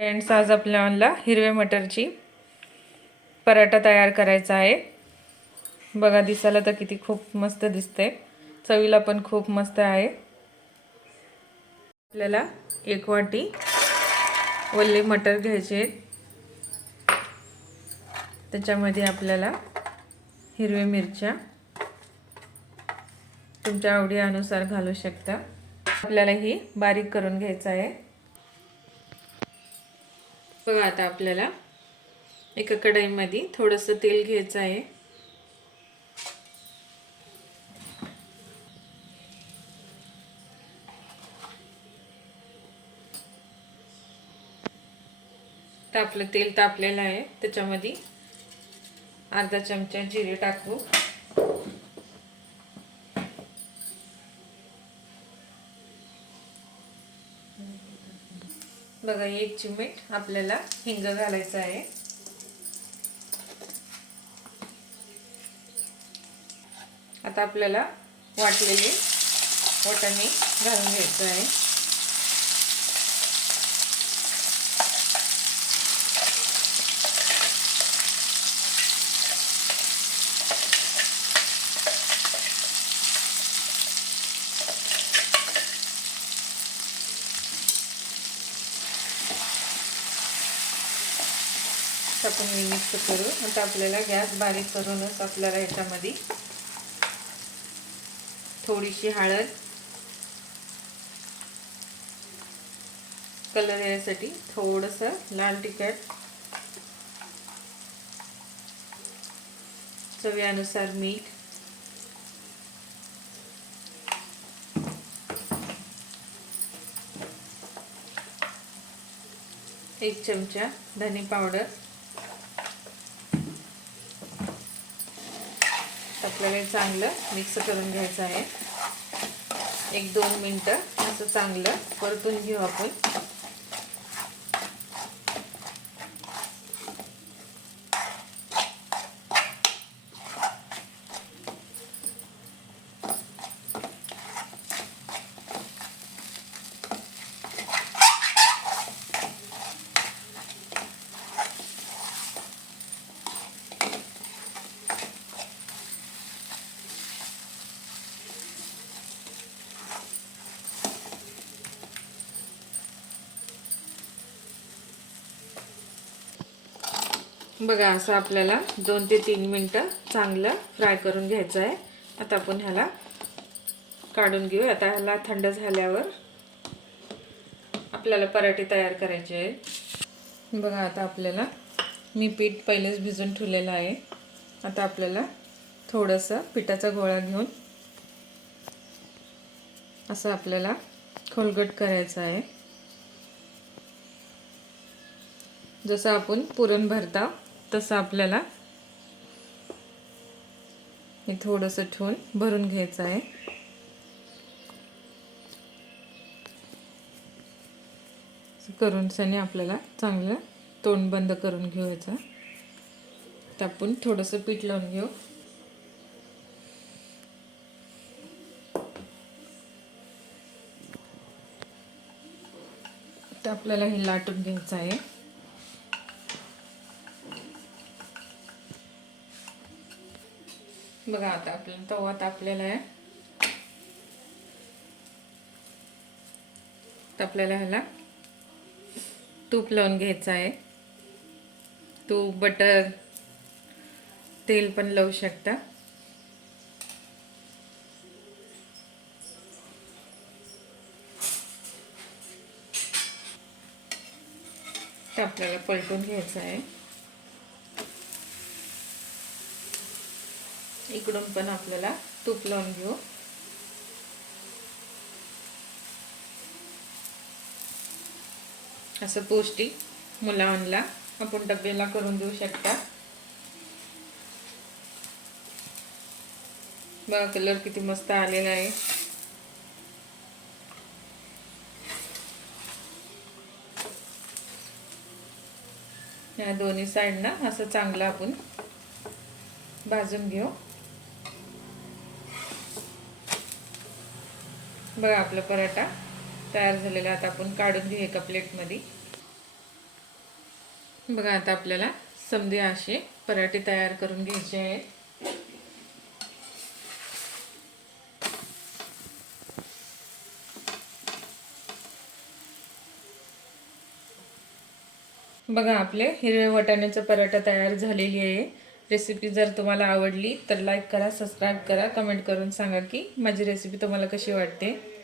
Friends, आज आपल्याला हिरव्या मटरची पराठा तयार करायचा आहे। बघा, दिसायला तर किती खूप मस्त दिसते, चवीला पण खूप मस्त आहे। आपल्याला एक वाटी ओले मटर घ्यायचे, त्याच्यामध्ये आपल्याला हिरव्या मिरच्या तुमच्या आवडीनुसार घालू शकता। आपल्याला ही बारीक करून घ्यायचं आहे। बघा, आता आपल्याला एका कढईमध्ये थोडंसं तेल घ्यायचं आहे। तर आपलं तेल तापलेलं आहे, त्याच्यामध्ये अर्धा चमचा जिरे टाकू। बघा, एक चिमूट आपल्याला हिंग घालायचं आहे। आता आपल्याला वाटलेले वाटाणे घालून घ्यायचं आहे। आपण मिक्स करू। आता आपल्याला गॅस बारीक करूनच आपल्याला याच्यामध्ये थोडीशी हळद, कलर येण्यासाठी थोडंसं लाल तिखट, चवीनुसार मीठ, एक चमचा धने पावडर, आपल्याला चांगलं मिक्स करून घ्यायचं आहे। 1-2 मिनिटं असं चांगलं परतून घेऊ आपण। बघा, असं आपल्याला 2 ते 3 मिनिटं चांगलं फ्राय करून घ्यायचं आहे। आता आपण ह्याला काढून घेऊ। आता ह्याला थंड झाल्यावर आपल्याला पराठे तयार करायचे आहे। बघा, आता आपल्याला मी पीठ पहिलेच भिजवून ठेवलेलं आहे। आता आपल्याला थोडंसं पिठाचा गोळा घेऊन असं आपल्याला खोलगट करायचं आहे। जसं आपण पुरण भरता तसं आपल्याला हे थोडंसं ठेवून भरून घ्यायचं आहे। करून सने आपल्याला चांगलं तोंड बंद करून घ्यायचं। तर आपण थोडंसं पीठ लावून घेऊ। तर आपल्याला हे लाटून घ्यायचं आहे। बघा, आता आपल्याला तवा तापलेला आहे। तर आपल्याला ह्याला तूप लावून घ्यायचं आहे। तूप, बटर, तेल पण लावू शकता। तर आपल्याला पलटून घ्यायचं आहे। इकडून पण आपल्याला तूप लावून घेऊ। असं पौष्टिक मुलांना आपण डब्याला करून देऊ शकता। बघा, कलर किती मस्त आलेला आहे। या दोन्ही साइडना असं चांगलं आपण भाजून घेऊ। बघा, आपला पराठा तयार झालेला आहे। आता आपण काढून घेऊ एका प्लेटमध्ये। बघा आता आपल्याला समदे असे पराठे तयार करून घ्यायचे आहेत. बघा आपले हिरवे वाटाण्याचा पराठा तयार झालेली आहे. रेसिपी जर तुम्हाला आवडली तर लाईक करा, सबस्क्राईब करा, कमेंट करून सांगा की माझी रेसिपी तुम्हाला कशी वाटते.